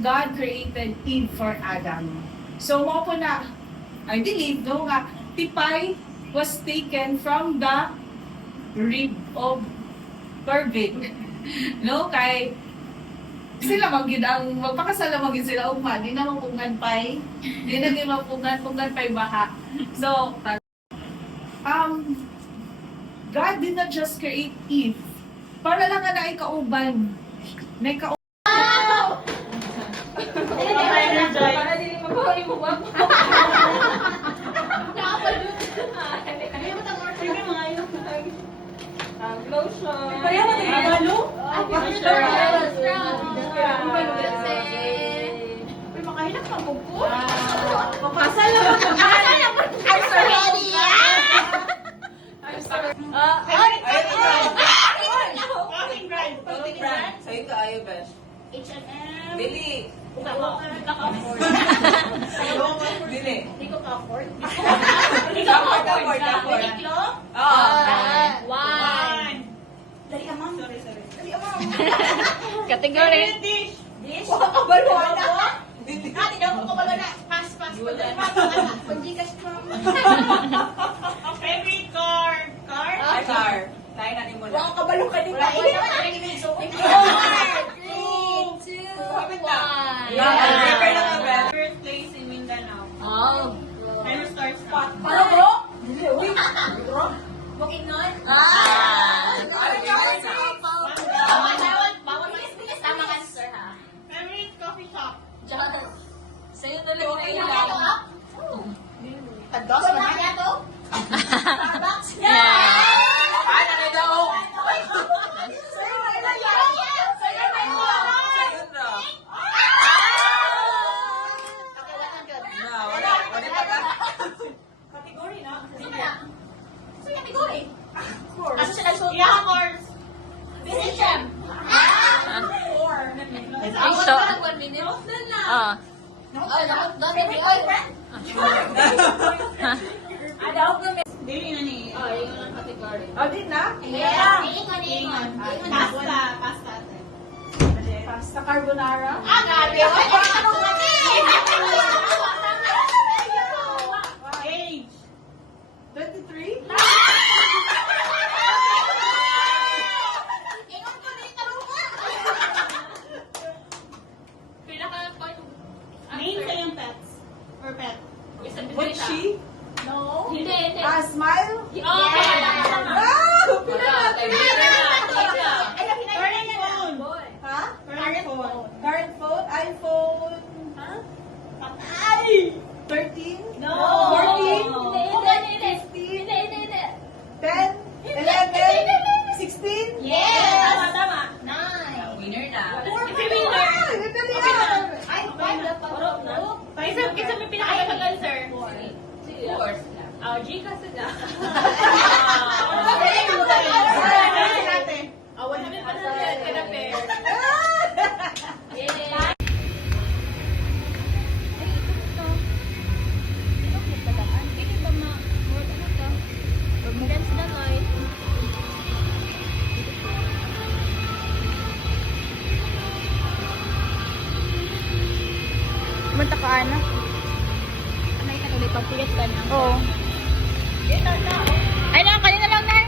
God created Eve for Adam. So mo po na, I believe, no, nga, tipay was taken from the rib of Pervin. No, kay sila magid ang magpakasala magid sila ugma, di na mapungan pay, di na gyud mapungan pay baha. So, God did not just create Eve para lang nga na ikauban. Na ikauban. Para din magpapali mo ba? Sige mga yun. Lotion. Kaya mo tayo magalo? Uy, makahinap ka po po. Papasal na ba? Papasal na ba? I'm so ready! Clothing brand. Clothing brand. Sa'yo ka ayaw, best. H&M. Bili. Bili. Hindi ko ka-afford. Afford. Uniqlo? Oo. One. Dali amang. Sorry. Dali amang. Category. Dish. Wala ka ba ako? Hindi daw ko kabalo na. Pass. Pag-Gcash from. Favorite car? Car? Ay, car. Tayo na ni mo na. Wala ka kabalo ka din. Hindi naman nakikinig. So, 3, 2, 1. Refer na nga, best. First place in Mindanao. Oh. Pero start spot. Para bro? Uy. Bro? Bukidnon? Bawal bilis. Tamang answer ha. Favorite coffee shop? Sa'yo talaga Okay na na lang. ito ha? Tagdos ba na ito? Starbucks? Ay, ano daw? Sa'yo na ito yan. Sa'yo na ito. Ayun na. Okay, wala good. Na, wala pa ka. Category na? Sino na? Sino category? Course. Asa siya nagsuot? Yeah, course. Business jam. Ay, so, 1 minute. ah. Dili na ni. Oh, yung ang category. Oh, di na? Yeah. Ingon. Pasta. Pasta carbonara. Grabe. Age. 23? Ingon ko na itarungan. Name sa yung pets. Or pet. What she? No. Hindi. Smile? Current phone. Ha? Current phone. Current phone? iPhone? Patay. 13? No. 14? 15? 10? 11? 16? Yes. Tama. Winner na. Kisa may pinakalang answer. Course. Gcash na. Awan namin pa sa kada pair. Kumanta ka, Ana? May katulit pag pilit ka na. Oo. Ay, na, kanina lang na.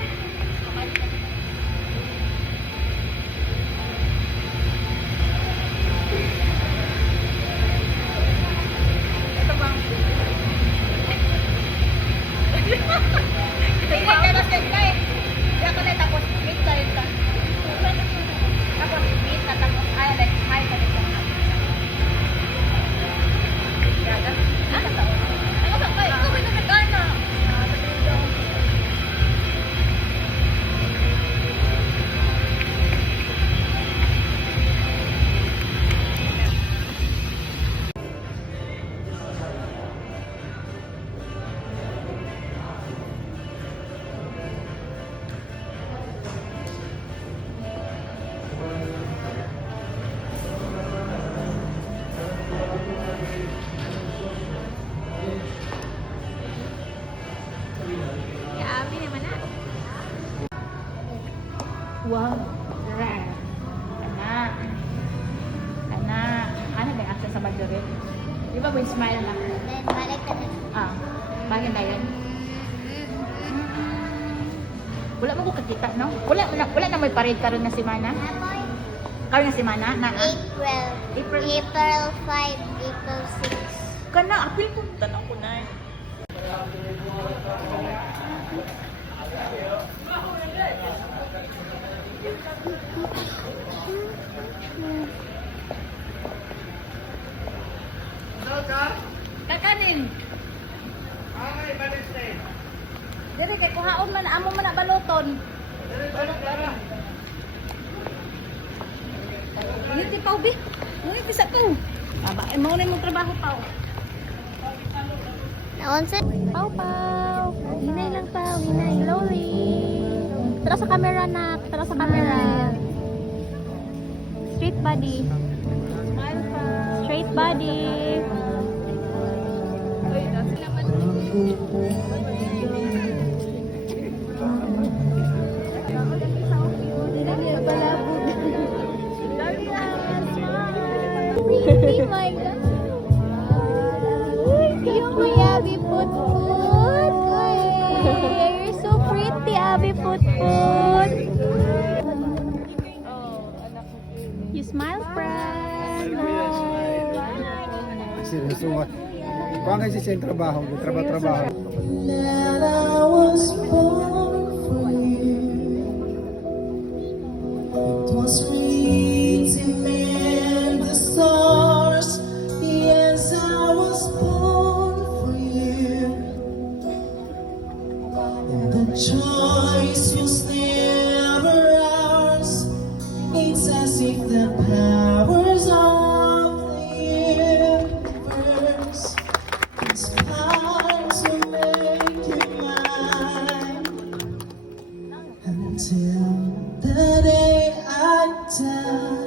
Ito ba? Tingin ka na set ka eh. Kaya ko na tapos meet ka rin ka. Tapos meet na tapos ay like hi ka rin ka. Ano sa taon? Ano sa taon? Ikaw may nagana. Wow. Ana. Ana. Ana ba? Di ba boy, smile na? Then, balik ka na. Ah, bagay na yun. Wala mo ko kakita, no? Wala na may parade karon nga semana. Apoy, Karon nga semana na April. April. April 5, April 6. Kana apil ko tanong ko na. Kakanin. Diri kay kuhaon man amo man na baluton. Ini ti pau bi. Mo bisa to. Aba, mo na mo trabaho pau. Naon sa? Pau pau. Hinay lang pau, hinay. Slowly. Tara sa camera nak, tara sa camera. Straight body. Smile pau. Straight body. Pretty, my God. Yung may Abby Put-Put. You're so pretty, Abby Put-Put. You smile, friend. Sinusungat. Kung nga siya yung trabaho, trabaho. That I was born for you. It was written in the stars. Yes, I was born for you. And the choice was never ours. It's as if the powers of the universe conspire to make you mine until the day I die.